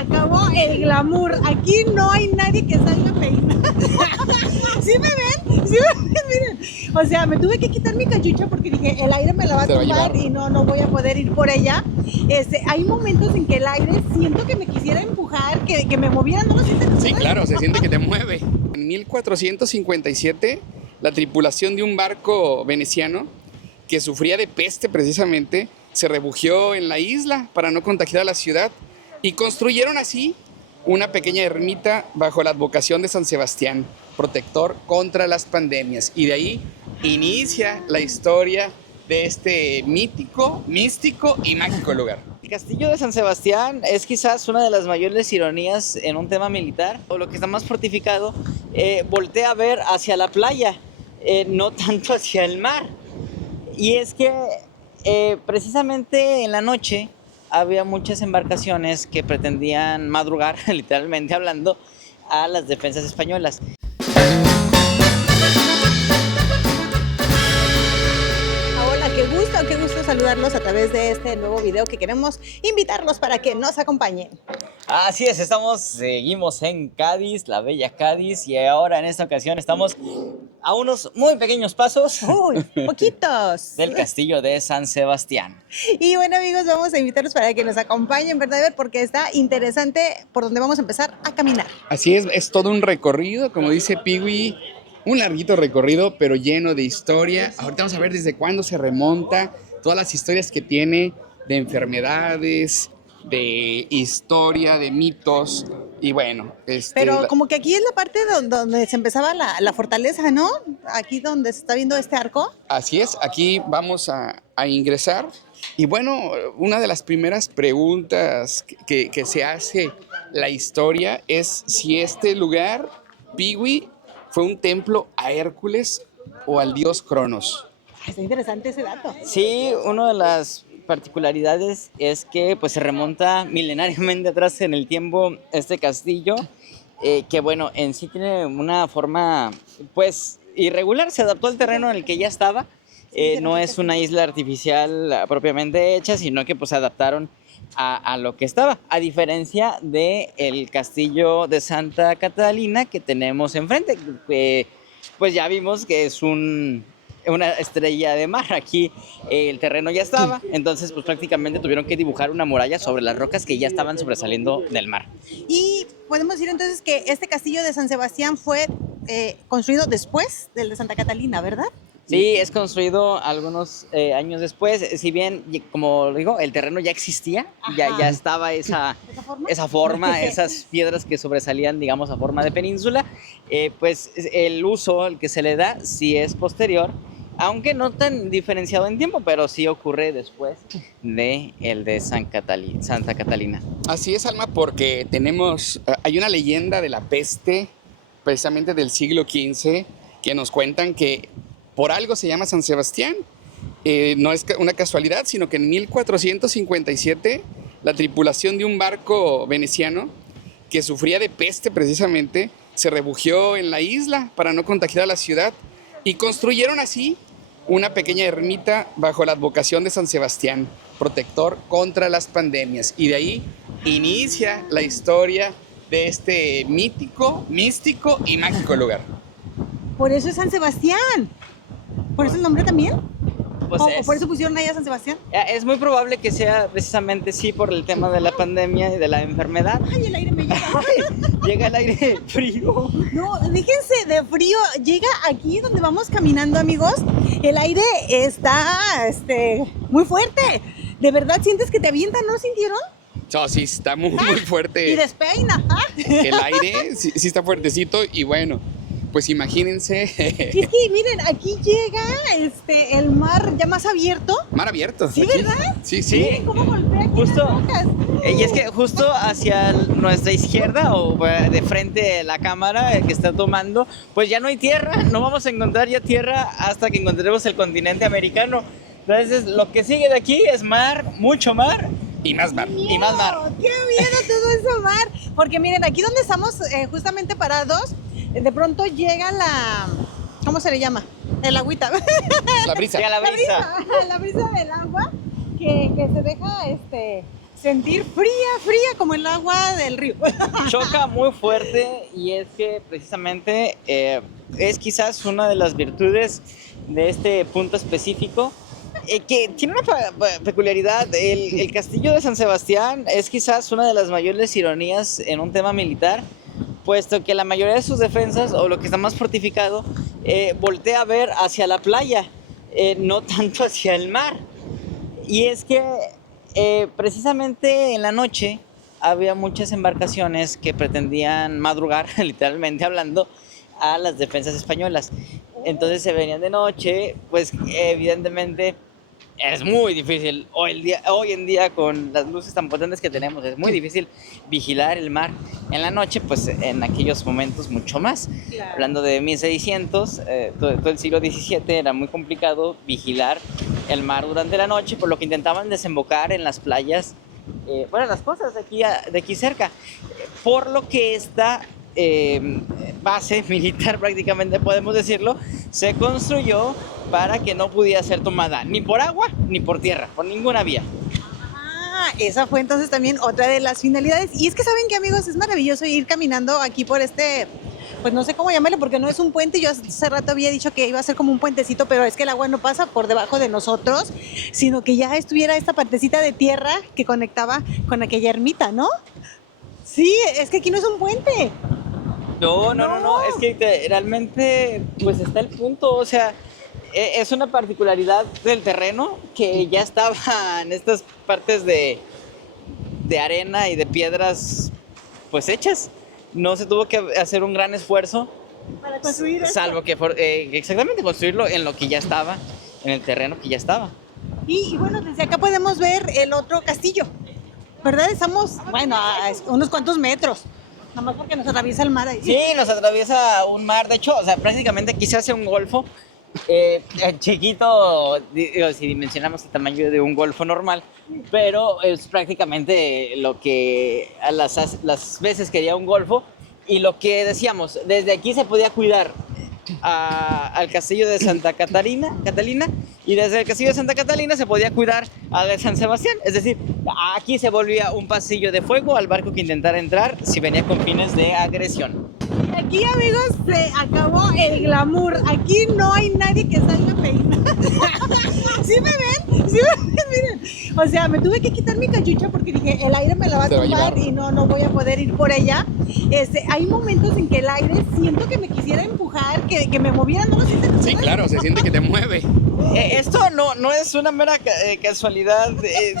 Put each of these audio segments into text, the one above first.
acabó el glamour. Aquí no hay nadie que salga peinado. ¿Sí me ven? ¿Sí me ven? Miren. O sea, me tuve que quitar mi cachucha porque dije, el aire me la va a tumbar y no voy a poder ir por ella. Hay momentos en que el aire siento que me quisiera empujar, que me moviera, ¿no lo sientes? Sí, claro, se siente que te mueve. En 1457, la tripulación de un barco veneciano que sufría de peste precisamente, se refugió en la isla para no contagiar a la ciudad y construyeron así una pequeña ermita bajo la advocación de San Sebastián, protector contra las pandemias. Y de ahí inicia la historia de este mítico, místico y mágico lugar. El castillo de San Sebastián es quizás una de las mayores ironías en un tema militar, o lo que está más fortificado, voltea a ver hacia la playa, no tanto hacia el mar. Y es que precisamente en la noche había muchas embarcaciones que pretendían madrugar, literalmente hablando, a las defensas españolas. Qué gusto saludarlos a través de este nuevo video que queremos invitarlos para que nos acompañen. Así es, seguimos en Cádiz, la bella Cádiz, y ahora en esta ocasión estamos a unos muy pequeños pasos poquitos del castillo de San Sebastián. Y bueno, amigos, vamos a invitarlos para que nos acompañen, ¿verdad? Porque está interesante por donde vamos a empezar a caminar. Así es todo un recorrido, como dice Piwi, un larguito recorrido, pero lleno de historia. Ahorita vamos a ver desde cuándo se remonta, todas las historias que tiene de enfermedades, de historia, de mitos. Y bueno, pero como que aquí es la parte donde se empezaba la fortaleza, ¿no? Aquí donde se está viendo este arco. Así es, aquí vamos a ingresar. Y bueno, una de las primeras preguntas que se hace la historia es si este lugar, Piwi, fue un templo a Hércules o al dios Cronos. Está interesante ese dato. Sí, una de las particularidades es que pues se remonta milenariamente atrás en el tiempo este castillo, que bueno, en sí tiene una forma pues irregular, se adaptó al terreno en el que ya estaba. No es una isla artificial propiamente hecha, sino que pues se adaptaron a lo que estaba, a diferencia del castillo de Santa Catalina que tenemos enfrente, pues ya vimos que es una estrella de mar. Aquí el terreno ya estaba, entonces pues prácticamente tuvieron que dibujar una muralla sobre las rocas que ya estaban sobresaliendo del mar. Y podemos decir entonces que este castillo de San Sebastián fue construido después del de Santa Catalina, ¿verdad? Sí, es construido algunos años después, si bien, como digo, el terreno ya existía, ya estaba esa forma, esas piedras que sobresalían, digamos, a forma de península, pues el uso al que se le da sí es posterior, aunque no tan diferenciado en tiempo, pero sí ocurre después de el de Santa Catalina. Así es, Alma, porque hay una leyenda de la peste, precisamente del siglo XV, que nos cuentan que por algo se llama San Sebastián. No es una casualidad, sino que en 1457 la tripulación de un barco veneciano que sufría de peste precisamente se refugió en la isla para no contagiar a la ciudad y construyeron así una pequeña ermita bajo la advocación de San Sebastián, protector contra las pandemias. Y de ahí inicia la historia de este mítico, místico y mágico lugar. Por eso es San Sebastián. ¿Por eso el nombre también? Pues ¿O por eso pusieron ahí a San Sebastián? Es muy probable que sea precisamente sí por el tema de la pandemia y de la enfermedad. ¡Ay, el aire me llega! Llega el aire frío. No, déjense de frío. Llega aquí donde vamos caminando, amigos. El aire está muy fuerte. ¿De verdad sientes que te avientan? ¿No lo sintieron? No, sí, está muy fuerte. Y despeina. El aire sí está fuertecito y bueno, pues imagínense. Y es que miren, aquí llega el mar ya más abierto. Mar abierto. Sí, aquí. ¿verdad? Sí. Miren cómo golpea aquí Justo, las rocas. y es que justo hacia nuestra izquierda o de frente de la cámara que está tomando, pues ya no hay tierra, no vamos a encontrar ya tierra hasta que encontremos el continente americano. Entonces lo que sigue de aquí es mar, mucho mar. Y más mar. Y más mar. ¡Qué miedo todo eso, mar! Porque miren, aquí donde estamos justamente parados, de pronto llega ¿cómo se le llama? El agüita. La brisa. Sí, la brisa. La brisa del agua que se deja sentir fría como el agua del río. Choca muy fuerte y es que precisamente es quizás una de las virtudes de este punto específico que tiene una peculiaridad. El castillo de San Sebastián es quizás una de las mayores ironías en un tema militar, puesto que la mayoría de sus defensas, o lo que está más fortificado, voltea a ver hacia la playa, no tanto hacia el mar. Y es que precisamente en la noche había muchas embarcaciones que pretendían madrugar, literalmente hablando, a las defensas españolas. Entonces se venían de noche, pues evidentemente es muy difícil hoy en día con las luces tan potentes que tenemos, es muy difícil vigilar el mar en la noche, pues en aquellos momentos mucho más. Claro. Hablando de 1600, todo el siglo XVII era muy complicado vigilar el mar durante la noche, por lo que intentaban desembocar en las playas, las cosas de aquí cerca, por lo que esta base militar, prácticamente podemos decirlo, se construyó para que no pudiera ser tomada ni por agua ni por tierra, por ninguna vía. Esa fue entonces también otra de las finalidades. Y es que saben que, amigos, es maravilloso ir caminando aquí por este, pues no sé cómo llamarlo, porque no es un puente. Yo hace rato había dicho que iba a ser como un puentecito, pero es que el agua no pasa por debajo de nosotros, sino que ya estuviera esta partecita de tierra que conectaba con aquella ermita, ¿no? Sí, es que aquí no es un puente. No, es que realmente pues está el punto, o sea, es una particularidad del terreno que ya estaba en estas partes de arena y de piedras pues hechas. No se tuvo que hacer un gran esfuerzo Para construir esto. salvo que exactamente construirlo en lo que ya estaba, en el terreno que ya estaba. Y bueno, desde acá podemos ver el otro castillo, ¿verdad? Estamos, bueno, a unos cuantos metros, nada más porque nos atraviesa el mar ahí. Sí, nos atraviesa un mar, de hecho, o sea, prácticamente aquí se hace un golfo chiquito, digo, si dimensionamos el tamaño de un golfo normal, pero es prácticamente lo que a las veces quería un golfo. Y lo que decíamos, desde aquí se podía cuidar al castillo de Santa Catalina, y desde el castillo de Santa Catalina se podía cuidar al de San Sebastián. Es decir, aquí se volvía un pasillo de fuego al barco que intentara entrar si venía con fines de agresión. Aquí, amigos, se acabó el glamour. Aquí no hay nadie que salga peinado. ¿Sí me ven? ¿Sí me ven? Miren. O sea, me tuve que quitar mi cachucha porque dije, el aire me la va a tumbar y no voy a poder ir por allá. Hay momentos en que el aire siento que me quisiera empujar, que me moviera, ¿no lo sienten? Sí, claro, se siente que te mueve. Esto no es una mera casualidad.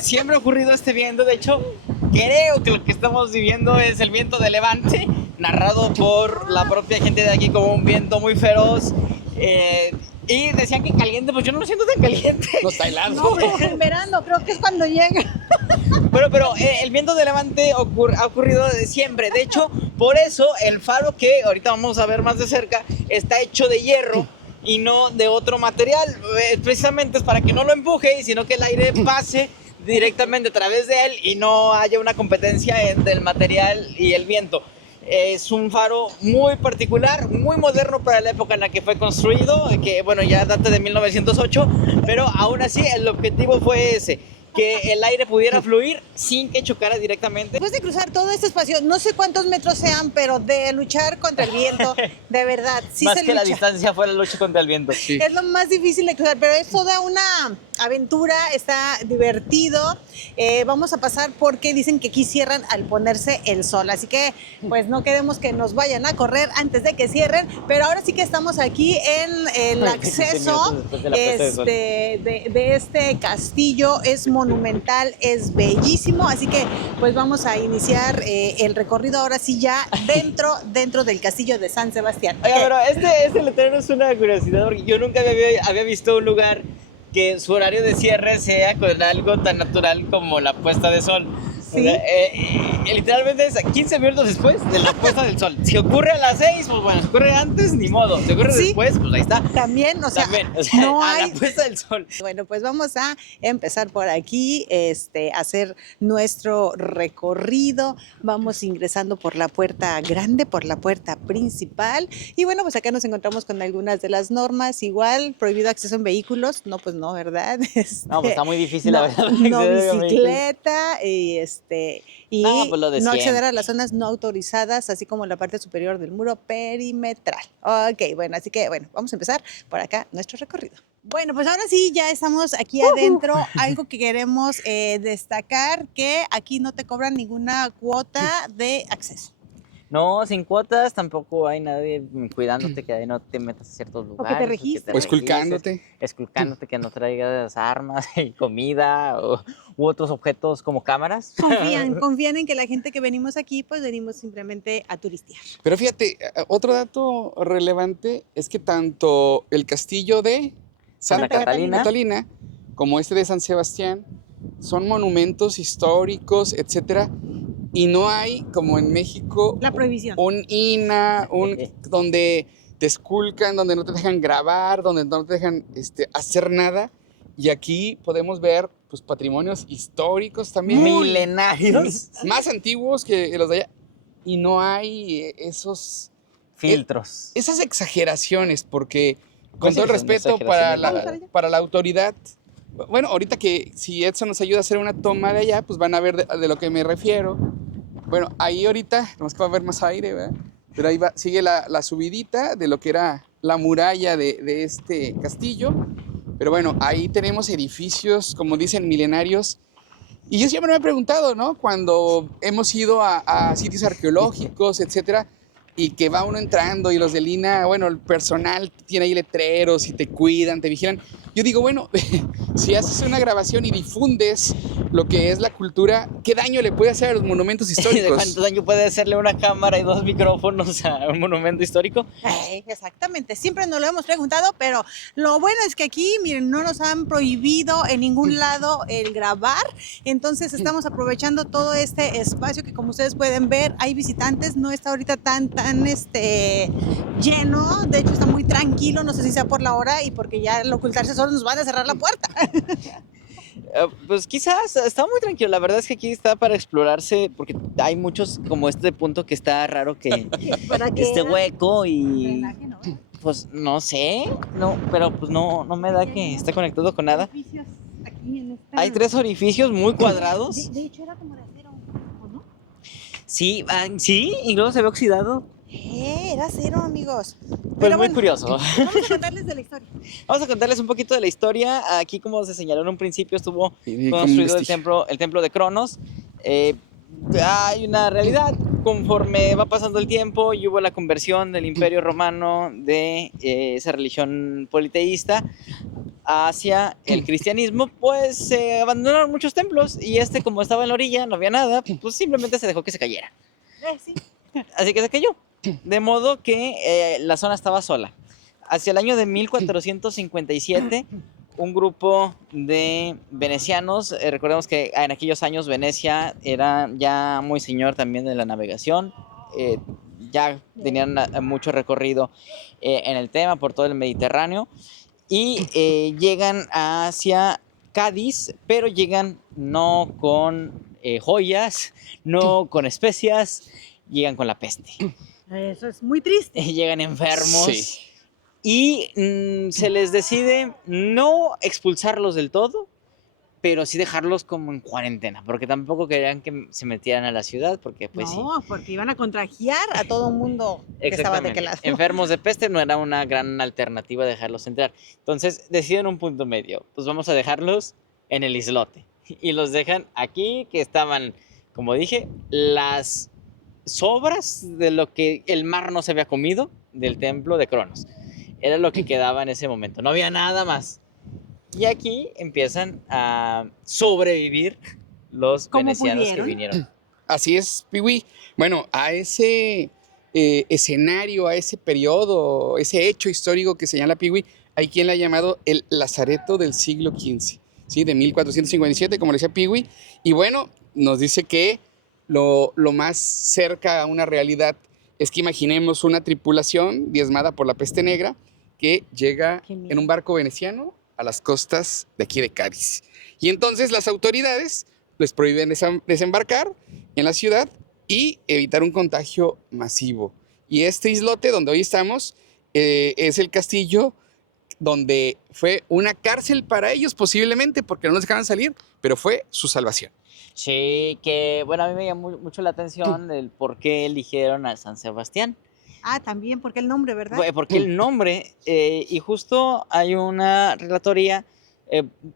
Siempre ha ocurrido este viento. De hecho, creo que lo que estamos viviendo es el viento de levante, narrado por la propia gente de aquí como un viento muy feroz. Y decían que caliente, pues yo no lo siento tan caliente. No está helado. No, pero en verano, creo que es cuando llega. Pero el viento de levante ha ocurrido siempre. De hecho, por eso el faro, que ahorita vamos a ver más de cerca, está hecho de hierro y no de otro material. Precisamente es para que no lo empuje, sino que el aire pase directamente a través de él y no haya una competencia entre el material y el viento. Es un faro muy particular, muy moderno para la época en la que fue construido, que bueno, ya data de 1908, pero aún así el objetivo fue ese, que el aire pudiera fluir sin que chocara directamente. Después de cruzar todo este espacio, no sé cuántos metros sean, pero de luchar contra el viento, de verdad, sí Más se que lucha. la distancia fue la lucha contra el viento. Sí. Es lo más difícil de cruzar, pero es toda una aventura, está divertido. Vamos a pasar porque dicen que aquí cierran al ponerse el sol, así que pues no queremos que nos vayan a correr antes de que cierren, pero ahora sí que estamos aquí en el acceso de este castillo. Es monumental, es bellísimo, así que pues vamos a iniciar el recorrido ahora sí ya dentro del castillo de San Sebastián. Oiga, pero este letrero es una curiosidad, porque yo nunca había visto un lugar que su horario de cierre sea con algo tan natural como la puesta de sol. O sea, literalmente es 15 minutos después de la puesta del sol. Si ocurre a las 6, pues bueno, si ocurre antes, ni modo. Si ocurre Sí. después, pues ahí está. También, o sea, no a hay... la puesta del sol. Bueno, pues vamos a empezar por aquí, hacer nuestro recorrido. Vamos ingresando por la puerta grande, por la puerta principal. Y bueno, pues acá nos encontramos con algunas de las normas. Igual, prohibido acceso en vehículos. No, pues no, ¿verdad? No, pues está muy difícil, no, la verdad. no acceder a vehículos. bicicleta y No, pues lo de no acceder siempre. a las zonas no autorizadas, así como la parte superior del muro perimetral. Ok, bueno, así que bueno, vamos a empezar por acá nuestro recorrido. Bueno, pues ahora sí, ya estamos aquí adentro. Algo que queremos destacar, que aquí no te cobran ninguna cuota de acceso. No, sin cuotas, tampoco hay nadie cuidándote que ahí no te metas a ciertos lugares. te registres. O esculcándote. Esculcándote que no traigas armas y comida u otros objetos como cámaras. Confían en que la gente que venimos aquí, pues venimos simplemente a turistear. Pero fíjate, otro dato relevante es que tanto el castillo de Santa Catalina como este de San Sebastián son monumentos históricos, etcétera, y no hay, como en México, La prohibición. un INA, donde te esculcan, donde no te dejan grabar, donde no te dejan hacer nada. Y aquí podemos ver pues, patrimonios históricos también. Milenarios. Más antiguos que los de allá. Y no hay esos... Filtros. Esas exageraciones, porque con Pues sí, todo el son respeto exageraciones. para la autoridad, bueno, ahorita que si Edson nos ayuda a hacer una toma de allá, pues van a ver de lo que me refiero. Bueno, ahí ahorita, nomás que va a haber más aire, ¿verdad? Pero ahí va, sigue la subidita de lo que era la muralla de este castillo. Pero bueno, ahí tenemos edificios, como dicen, milenarios. Y yo siempre me he preguntado, ¿no? Cuando hemos ido a sitios arqueológicos, etcétera, y que va uno entrando y los del INA, bueno, el personal tiene ahí letreros y te cuidan, te vigilan. Yo digo, bueno, si haces una grabación y difundes lo que es la cultura, ¿qué daño le puede hacer a los monumentos ¿De históricos? cuánto daño puede hacerle una cámara y 2 micrófonos a un monumento histórico? Exactamente, siempre nos lo hemos preguntado, pero lo bueno es que aquí, miren, no nos han prohibido en ningún lado el grabar, entonces estamos aprovechando todo este espacio que, como ustedes pueden ver, hay visitantes, no está ahorita tan lleno, de hecho está muy tranquilo, no sé si sea por la hora y porque ya al ocultarse solo nos van a cerrar la puerta. Pues quizás está muy tranquilo. La verdad es que aquí está para explorarse porque hay muchos como este punto que está raro que ¿Para qué este era? hueco y Drenaje, ¿no? pues no sé, no, pero pues no me da que esté conectado con nada. Orificios aquí en esta- Hay 3 orificios muy cuadrados. De hecho era como de acero, ¿o no? Sí, sí, y luego se ve oxidado. Era acero, amigos. Pues muy curioso. Vamos a contarles de la historia. Vamos a contarles un poquito de la historia. Aquí, como se señaló en un principio, estuvo Y como construido vestigio. el templo de Cronos. Hay una realidad. Conforme va pasando el tiempo y hubo la conversión del Imperio Romano de esa religión politeísta hacia el cristianismo, pues se abandonaron muchos templos y como estaba en la orilla, no había nada, pues simplemente se dejó que se cayera. Sí. Así que se cayó. De modo que la zona estaba sola. Hacia el año de 1457, un grupo de venecianos, recordemos que en aquellos años Venecia era ya muy señor también de la navegación, ya tenían mucho recorrido en el tema por todo el Mediterráneo, y llegan hacia Cádiz, pero llegan no con joyas, no con especias, llegan con la peste. Eso es muy triste. Llegan enfermos. Sí. Y se les decide no expulsarlos del todo, pero sí dejarlos como en cuarentena, porque tampoco querían que se metieran a la ciudad, porque pues No, porque iban a contagiar a todo mundo sí. que estaba de Exactamente. aquel lado. Enfermos de peste no era una gran alternativa dejarlos entrar. Entonces deciden un punto medio. Pues vamos a dejarlos en el islote. Y los dejan aquí, que estaban, como dije, las sobras de lo que el mar no se había comido del templo de Cronos. Era lo que quedaba en ese momento. No había nada más. Y aquí empiezan a sobrevivir los ¿Cómo venecianos que pudieron? vinieron. Así es, Piwi. Bueno, a ese escenario, a ese periodo, ese hecho histórico que señala Piwi, hay quien le ha llamado el Lazareto del siglo XV, ¿sí? De 1457, como le decía Piwi. Y bueno, nos dice que lo más cerca a una realidad es que imaginemos una tripulación diezmada por la peste negra que llega Qué miedo. en un barco veneciano a las costas de aquí de Cádiz. Y entonces las autoridades les prohíben desembarcar en la ciudad y evitar un contagio masivo. Y este islote donde hoy estamos es el castillo donde fue una cárcel para ellos posiblemente porque no los dejaban salir, pero fue su salvación. Sí, que bueno, a mí me llamó mucho la atención el por qué eligieron a San Sebastián. Ah, también, porque el nombre, ¿verdad? Porque el nombre, y justo hay una relatoría,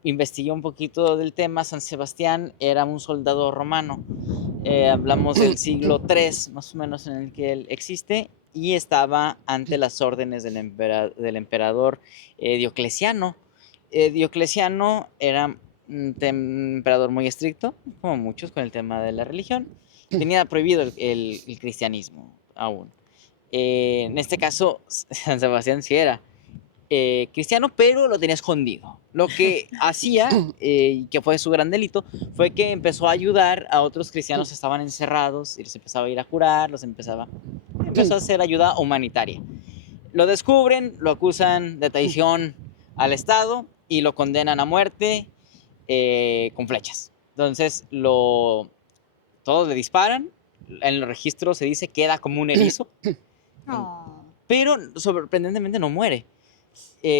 investigué un poquito del tema. San Sebastián era un soldado romano. Hablamos del siglo III, más o menos, en el que él existe, y estaba ante las órdenes del emperador Diocleciano. Diocleciano era un emperador muy estricto, como muchos, con el tema de la religión. Tenía prohibido el cristianismo aún. En este caso, San Sebastián sí era cristiano, pero lo tenía escondido. Lo que hacía, y que fue su gran delito, fue que empezó a ayudar a otros cristianos que estaban encerrados, y los empezaba a ir a curar, empezó a hacer ayuda humanitaria. Lo descubren, lo acusan de traición al Estado y lo condenan a muerte con flechas. Entonces, todos le disparan, en los registros se dice queda como un erizo. No. Pero sorprendentemente no muere.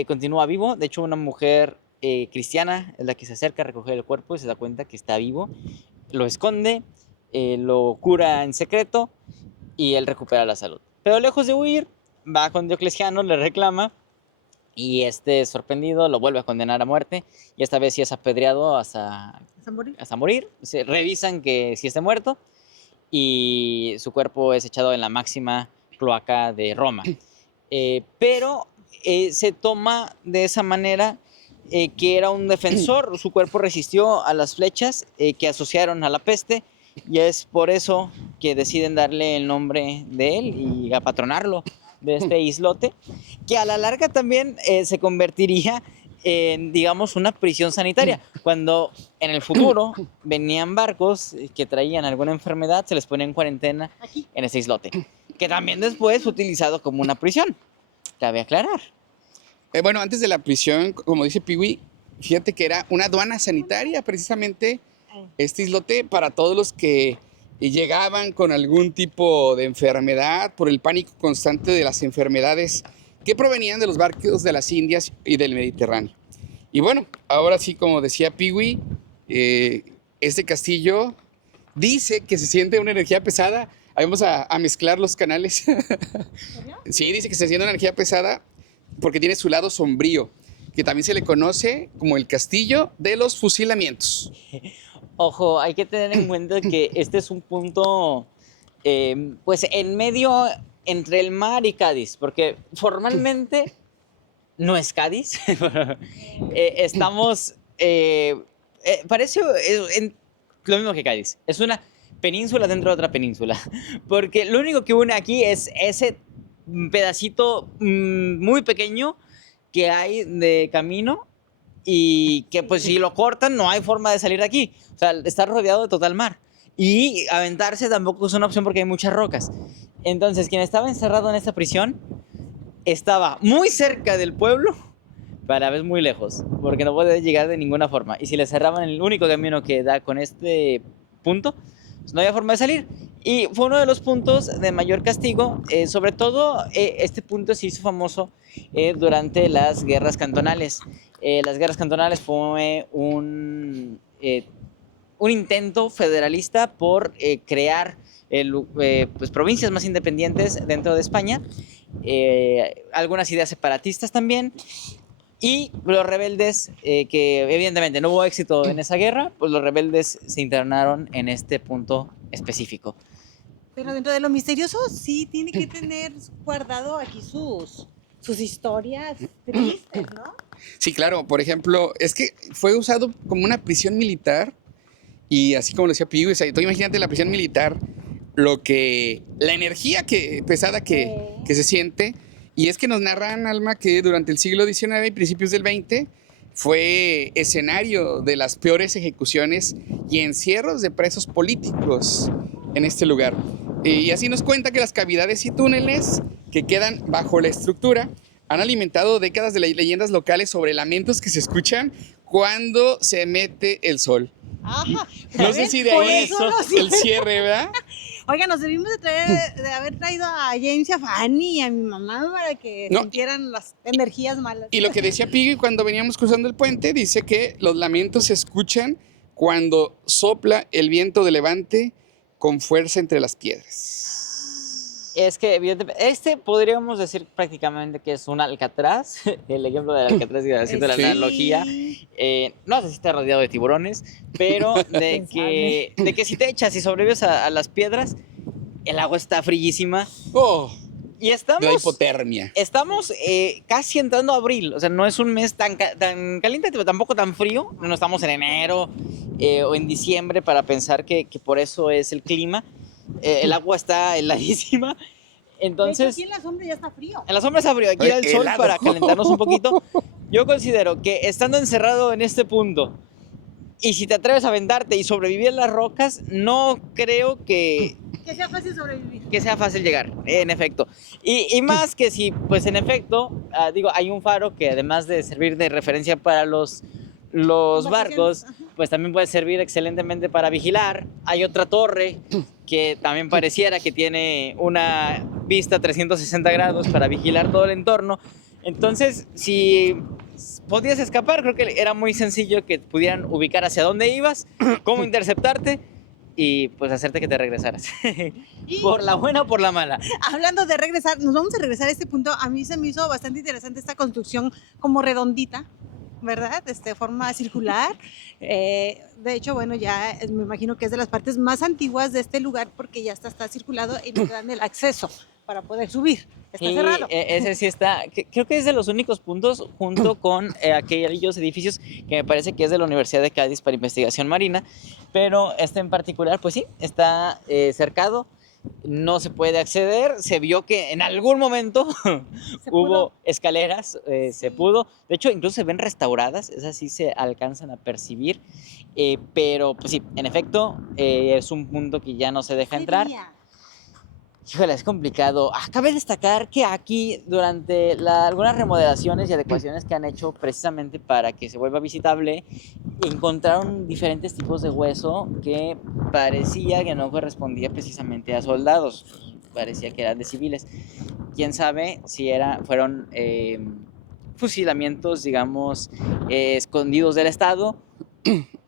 Continúa vivo. De hecho, una mujer cristiana es la que se acerca a recoger el cuerpo y se da cuenta que está vivo. Lo esconde, lo cura en secreto y él recupera la salud. Pero lejos de huir, va con Diocleciano, le reclama y este, sorprendido, lo vuelve a condenar a muerte. Y esta vez sí es apedreado hasta morir. Se revisan que sí esté muerto y su cuerpo es echado en la máxima cloaca de Roma. Pero se toma de esa manera que era un defensor. Su cuerpo resistió a las flechas que asociaron a la peste, y es por eso que deciden darle el nombre de él y apatronarlo de este islote, que a la larga también se convertiría en, digamos, una prisión sanitaria. Cuando en el futuro venían barcos que traían alguna enfermedad, se les ponía en cuarentena en ese islote, que también después fue utilizado como una prisión. Cabe aclarar. Bueno, antes de la prisión, como dice Piwi, fíjate que era una aduana sanitaria, precisamente este islote, para todos los que llegaban con algún tipo de enfermedad, por el pánico constante de las enfermedades que provenían de los barcos de las Indias y del Mediterráneo. Y bueno, ahora sí, como decía Piwi, este castillo dice que se siente una energía pesada. Ahí vamos a mezclar los canales. Sí, dice que se siente una energía pesada porque tiene su lado sombrío, que también se le conoce como el castillo de los fusilamientos. Ojo, hay que tener en cuenta que este es un punto, pues, en medio entre el mar y Cádiz, porque formalmente no es Cádiz. Estamos, parece lo mismo que Cádiz. Es una península dentro de otra península, porque lo único que une aquí es ese pedacito muy pequeño que hay de camino, y que pues si lo cortan no hay forma de salir de aquí. O sea, está rodeado de total mar, y aventarse tampoco es una opción porque hay muchas rocas. Entonces, quien estaba encerrado en esta prisión estaba muy cerca del pueblo, pero a la vez muy lejos, porque no puede llegar de ninguna forma. Y si le cerraban el único camino que da con este punto, pues no había forma de salir. Y fue uno de los puntos de mayor castigo. Sobre todo, este punto se hizo famoso durante las guerras cantonales. Las guerras cantonales fue un intento federalista por crear pues, provincias más independientes dentro de España. Algunas ideas separatistas también. Y los rebeldes, que evidentemente no hubo éxito en esa guerra, pues los rebeldes se internaron en este punto específico. Pero dentro de lo misterioso sí tiene que tener guardado aquí sus historias tristes, ¿no? Sí, claro. Por ejemplo, es que fue usado como una prisión militar, y así como lo decía Piwi, o sea, tú imagínate la prisión militar, la energía pesada que se siente. Y es que nos narran, Alma, que durante el siglo XIX y principios del XX fue escenario de las peores ejecuciones y encierros de presos políticos en este lugar. Y así nos cuenta que las cavidades y túneles que quedan bajo la estructura han alimentado décadas de leyendas locales sobre lamentos que se escuchan cuando se mete el sol. Ajá. No sé si de Por ahí eso no el cierre, ¿verdad? Oigan, nos debimos de haber traído a James y a Fanny y a mi mamá para que No. sintieran las energías malas. Y lo que decía Piggy cuando veníamos cruzando el puente, dice que los lamentos se escuchan cuando sopla el viento de levante con fuerza entre las piedras. Es que evidentemente, podríamos decir prácticamente que es un Alcatraz, el ejemplo del Alcatraz, haciendo la Sí. analogía. No sé si está rodeado de tiburones, pero de que si te echas y sobrevives a las piedras, el agua está frillísima. ¡Oh! Y La estamos hipotermia. casi entrando a abril, o sea, no es un mes tan caliente, pero tampoco tan frío. No estamos en enero o en diciembre para pensar que por eso es el clima. El agua está heladísima. De hecho, Entonces, aquí en la sombra ya está frío. en la sombra está frío, aquí era el sol Helado. para calentarnos un poquito. Yo considero que estando encerrado en este punto, y si te atreves a aventarte y sobrevivir en las rocas, no creo que Que sea fácil sobrevivir. sea fácil llegar, en efecto. Y más que si, pues en efecto, digo, hay un faro que además de servir de referencia para los barcos, pues también puede servir excelentemente para vigilar. Hay otra torre que también pareciera que tiene una vista 360 grados para vigilar todo el entorno. Entonces, si podías escapar, creo que era muy sencillo que pudieran ubicar hacia dónde ibas, cómo interceptarte y pues hacerte que te regresaras. Por la buena o por la mala. Hablando de regresar, nos vamos a regresar a este punto. A mí se me hizo bastante interesante esta construcción como redondita, ¿verdad? De forma circular. De hecho, bueno, ya me imagino que es de las partes más antiguas de este lugar porque ya está circulado y nos dan el acceso para poder subir. Está Sí, cerrado. ese sí está, creo que es de los únicos puntos junto con aquellos edificios que me parece que es de la Universidad de Cádiz para investigación marina, pero este en particular, pues sí, está cercado, no se puede acceder, se vio que en algún momento Se hubo pudo. escaleras, se pudo, de hecho incluso se ven restauradas, esas sí se alcanzan a percibir, pero pues sí, en efecto, es un punto que ya no se deja entrar. Sería. Híjole, es complicado. Cabe destacar que aquí, durante algunas remodelaciones y adecuaciones que han hecho precisamente para que se vuelva visitable, encontraron diferentes tipos de hueso que parecía que no correspondía precisamente a soldados. Parecía que eran de civiles. Quién sabe si fueron fusilamientos, digamos, escondidos del Estado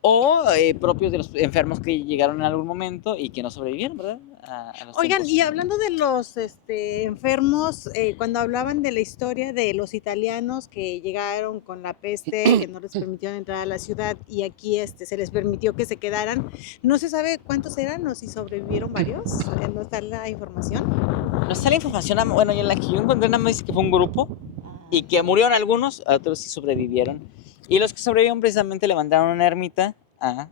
o propios de los enfermos que llegaron en algún momento y que no sobrevivieron, ¿verdad? A los Oigan, tiempos. y hablando de los enfermos, cuando hablaban de la historia de los italianos que llegaron con la peste, que no les permitieron entrar a la ciudad y aquí se les permitió que se quedaran, no se sabe cuántos eran o si sobrevivieron varios. ¿No está la información? No está la información, bueno, y en la que yo encontré nada más dice que fue un grupo y que murieron algunos, otros sí sobrevivieron. Y los que sobrevivieron precisamente levantaron una ermita a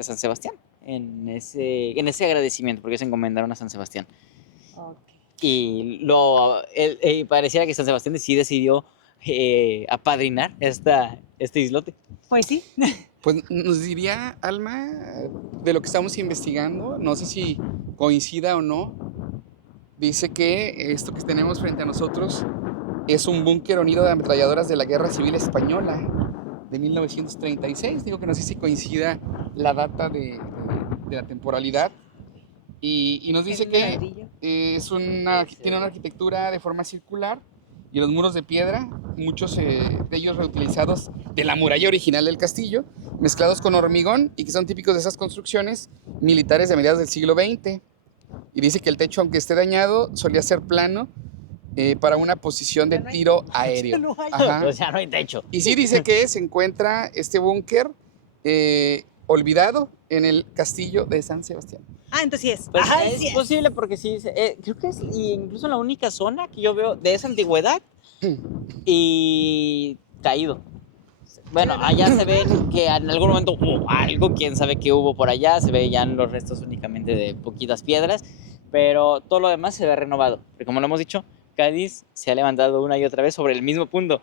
San Sebastián, en ese agradecimiento, porque se encomendaron a San Sebastián. Y pareciera que San Sebastián sí decidió apadrinar este islote. Pues sí. Pues nos diría Alma de lo que estamos investigando, no sé si coincida o no. Dice que esto que tenemos frente a nosotros es un búnker unido de ametralladoras de la Guerra Civil Española de 1936. Digo que no sé si coincida la data de la temporalidad. Y nos dice que tiene una arquitectura de forma circular y los muros de piedra, muchos de ellos reutilizados de la muralla original del castillo, mezclados con hormigón y que son típicos de esas construcciones militares de mediados del siglo XX. Y dice que el techo, aunque esté dañado, solía ser plano para una posición de tiro aéreo. No hay. Ajá. O sea, no hay techo. Y sí dice que se encuentra este búnker olvidado en el castillo de San Sebastián. Entonces sí es. Pues Sí es es. posible porque sí, creo que es incluso la única zona que yo veo de esa antigüedad y caído. Bueno, allá se ve que en algún momento hubo algo, quién sabe qué hubo por allá, se veían los restos únicamente de poquitas piedras, pero todo lo demás se ve renovado. Porque como lo hemos dicho, Cádiz se ha levantado una y otra vez sobre el mismo punto.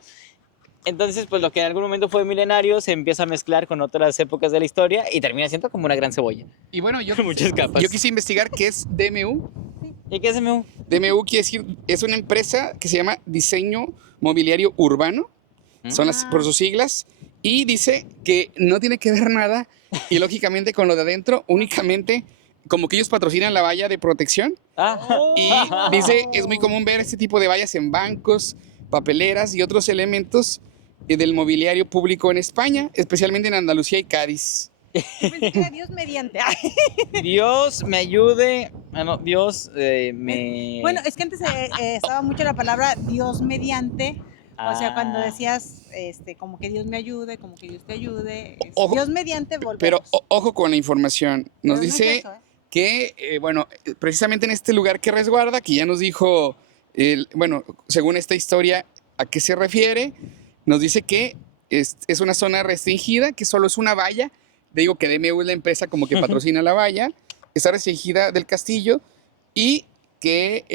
Entonces, pues lo que en algún momento fue milenario se empieza a mezclar con otras épocas de la historia y termina siendo como una gran cebolla. Y bueno, Muchas capas. yo quise investigar qué es DMU. ¿Y qué es MU? DMU quiere decir, es una empresa que se llama Diseño Mobiliario Urbano, son por sus siglas, y dice que no tiene que ver nada, y lógicamente con lo de adentro, únicamente como que ellos patrocinan la valla de protección, y dice, es muy común ver este tipo de vallas en bancos, papeleras y otros elementos del mobiliario público en España, especialmente en Andalucía y Cádiz. Yo pensé que era Dios mediante. Dios me ayude. Bueno, Dios me... Bueno, es que antes estaba mucho la palabra Dios mediante. O sea, cuando decías como que Dios me ayude, como que Dios te ayude. Ojo, Dios mediante volvemos. Pero ojo con la información. Nos Pero no dice es eso, ¿eh? que, bueno, precisamente en este lugar que resguarda, que ya nos dijo, bueno, según esta historia, a qué se refiere, nos dice que es una zona restringida, que solo es una valla. Digo que DMU es la empresa como que patrocina la valla, está restringida del castillo y que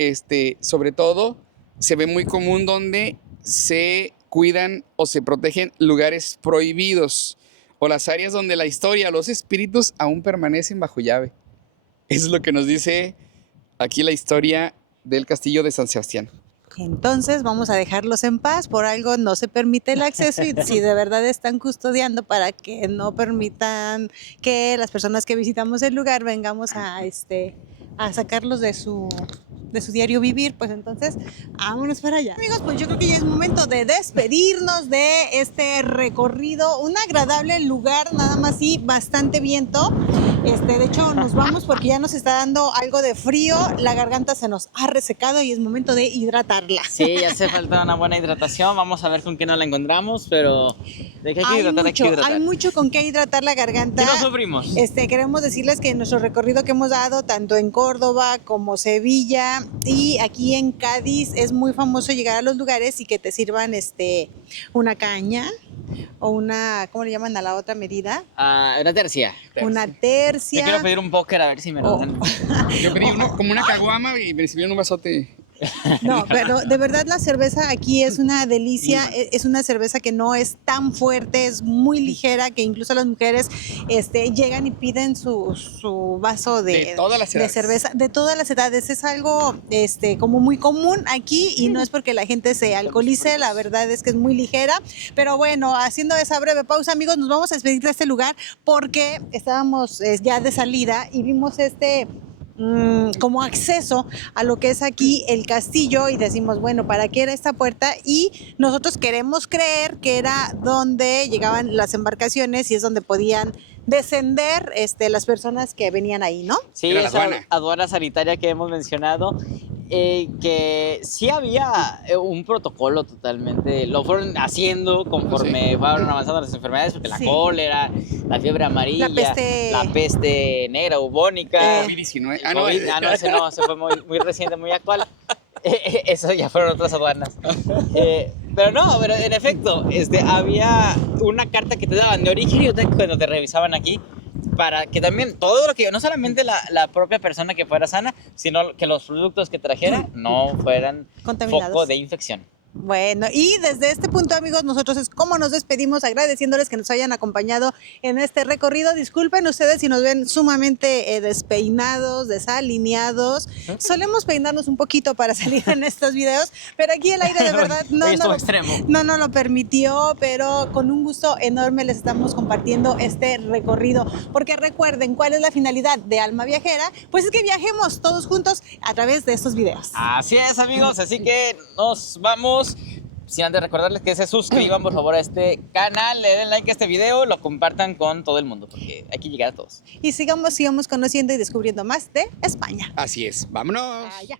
sobre todo se ve muy común donde se cuidan o se protegen lugares prohibidos o las áreas donde la historia, los espíritus aún permanecen bajo llave. Eso es lo que nos dice aquí la historia del castillo de San Sebastián. Entonces vamos a dejarlos en paz, por algo no se permite el acceso y si de verdad están custodiando para que no permitan que las personas que visitamos el lugar vengamos a sacarlos de su diario vivir, pues entonces vámonos para allá. Amigos, pues yo creo que ya es momento de despedirnos de este recorrido, un agradable lugar, nada más y bastante viento. De hecho nos vamos porque ya nos está dando algo de frío, la garganta se nos ha resecado y es momento de hidratarla. Sí, ya hace falta una buena hidratación, vamos a ver con qué nos la encontramos, pero de que hay que hidratar. Hay mucho con qué hidratar la garganta. Y no sufrimos. Queremos decirles que nuestro recorrido que hemos dado tanto en Córdoba como Sevilla y aquí en Cádiz es muy famoso llegar a los lugares y que te sirvan una caña o una, ¿cómo le llaman a la otra medida? Una tercia. Una tercia. Yo quiero pedir un póker a ver si me lo dan. Yo pedí como una caguama y me recibieron un vasote. No, pero de verdad la cerveza aquí es una delicia, es una cerveza que no es tan fuerte, es muy ligera, que incluso las mujeres llegan y piden su vaso de cerveza de todas las edades. Es algo como muy común aquí y no es porque la gente se alcoholice, la verdad es que es muy ligera. Pero bueno, haciendo esa breve pausa, amigos, nos vamos a despedir de este lugar porque estábamos ya de salida y vimos como acceso a lo que es aquí el castillo y decimos, bueno, ¿para qué era esta puerta? Y nosotros queremos creer que era donde llegaban las embarcaciones y es donde podían descender las personas que venían ahí, ¿no? Sí, esa aduana sanitaria que hemos mencionado, que sí había un protocolo totalmente, lo fueron haciendo conforme fueron avanzando las enfermedades, porque la cólera, la fiebre amarilla, la peste negra, bubónica, COVID-19. No, ese fue muy reciente, muy actual. Eso ya fueron otras aduanas. Pero en efecto, había una carta que te daban de origen y otra cuando te revisaban aquí, para que también todo lo que, no solamente la propia persona que fuera sana, sino que los productos que trajera no fueran contaminados, foco de infección. Bueno, y desde este punto, amigos, nosotros es como nos despedimos, agradeciéndoles que nos hayan acompañado en este recorrido. Disculpen ustedes si nos ven sumamente despeinados, desalineados. Solemos peinarnos un poquito para salir en estos videos, pero aquí el aire de verdad no nos lo permitió, pero con un gusto enorme les estamos compartiendo este recorrido. Porque recuerden, ¿cuál es la finalidad de Alma Viajera? Pues es que viajemos todos juntos a través de estos videos. Así es, amigos, así que nos vamos. Sin antes recordarles que se suscriban por favor a este canal, le den like a este video, lo compartan con todo el mundo porque hay que llegar a todos. Y sigamos conociendo y descubriendo más de España. Así es, vámonos. Ya.